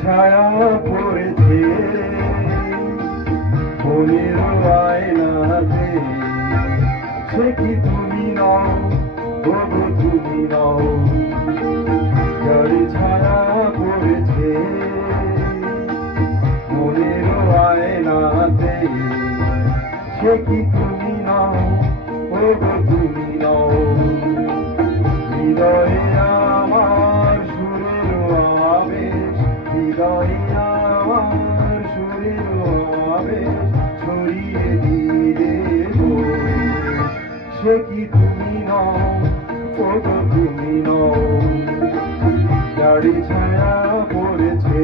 ছায়া পড়েছে মনের আয়নাতে, সে কি তুমি নও, ওগো তুমি নও। যার ছায়া পড়েছে মনের আয়নাতে, সে কি তুমি নও, ওগো তুমি নও। হৃদয়ে আমার সুরের আবেশ, হৃদয়ে আমার সুরের আবেশ ছড়িয়ে দিলে গো। সে কি তুমি নও, ওগো তুমি নও। যার ছায়া পড়েছে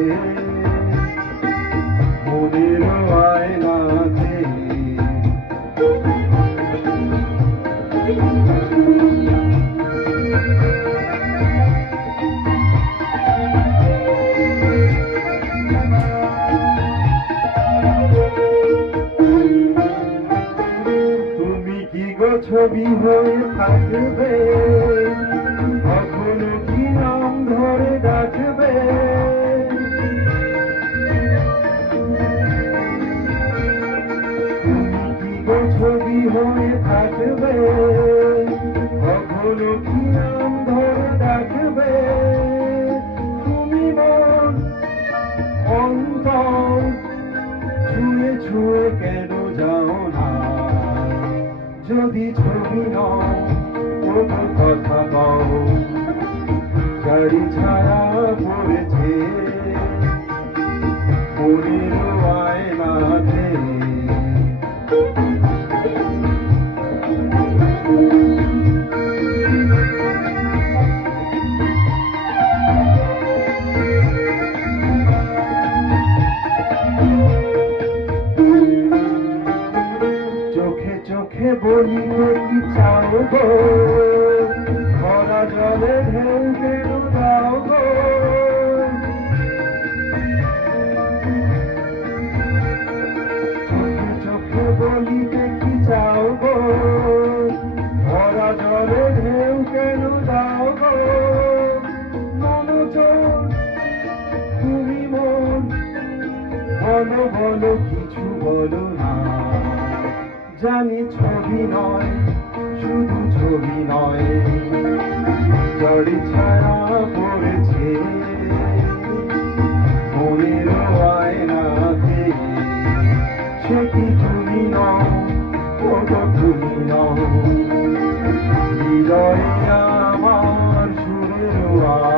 মনের আয়নাতে। ছবি হয়ে থাকবে, কখনো কি নাম ধরে ডাকবে। তুমি কি গো ছবি হয়ে থাকবে, কখনো কি নাম ধরে ডাকবে। তুমি মন অন্তর ছুঁয়ে ছুঁয়ে কেন যাও না। যদি ছবি নও, ওগো কথা কও। যার ছায়া পড়েছে মনের আয়নাতে। চোখে বলিলে কি চাও গো, ভরা জলে ঢেউ কেন দাও গো। চোখে বলিলে কি চাও গো, ভরা জলে ঢেউ কেন দাও গো। মনোযোগ তুমি মন, বলো বলো কিছু বলো না। জানি ছবি নয়, শুধু ছবি নয়। যার ছায়া পড়েছে মনের আয়নাতে, সে কি তুমি নও, ওগো তুমি নও। হৃদয়ে আমার সুরের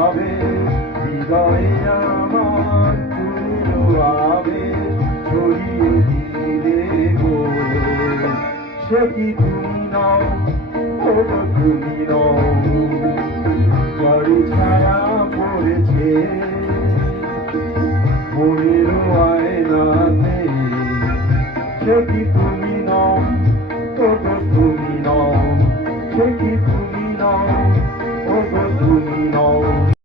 আবেশ, হৃদয়ে আমার সুরের আবেশ ছড়িয়ে দিলে গো। সে কি তুমি নও, ওগো তুমি নও। যার ছায়া পড়েছে মনের আয়নাতে, সে কি তুমি নও, ওগো তুমি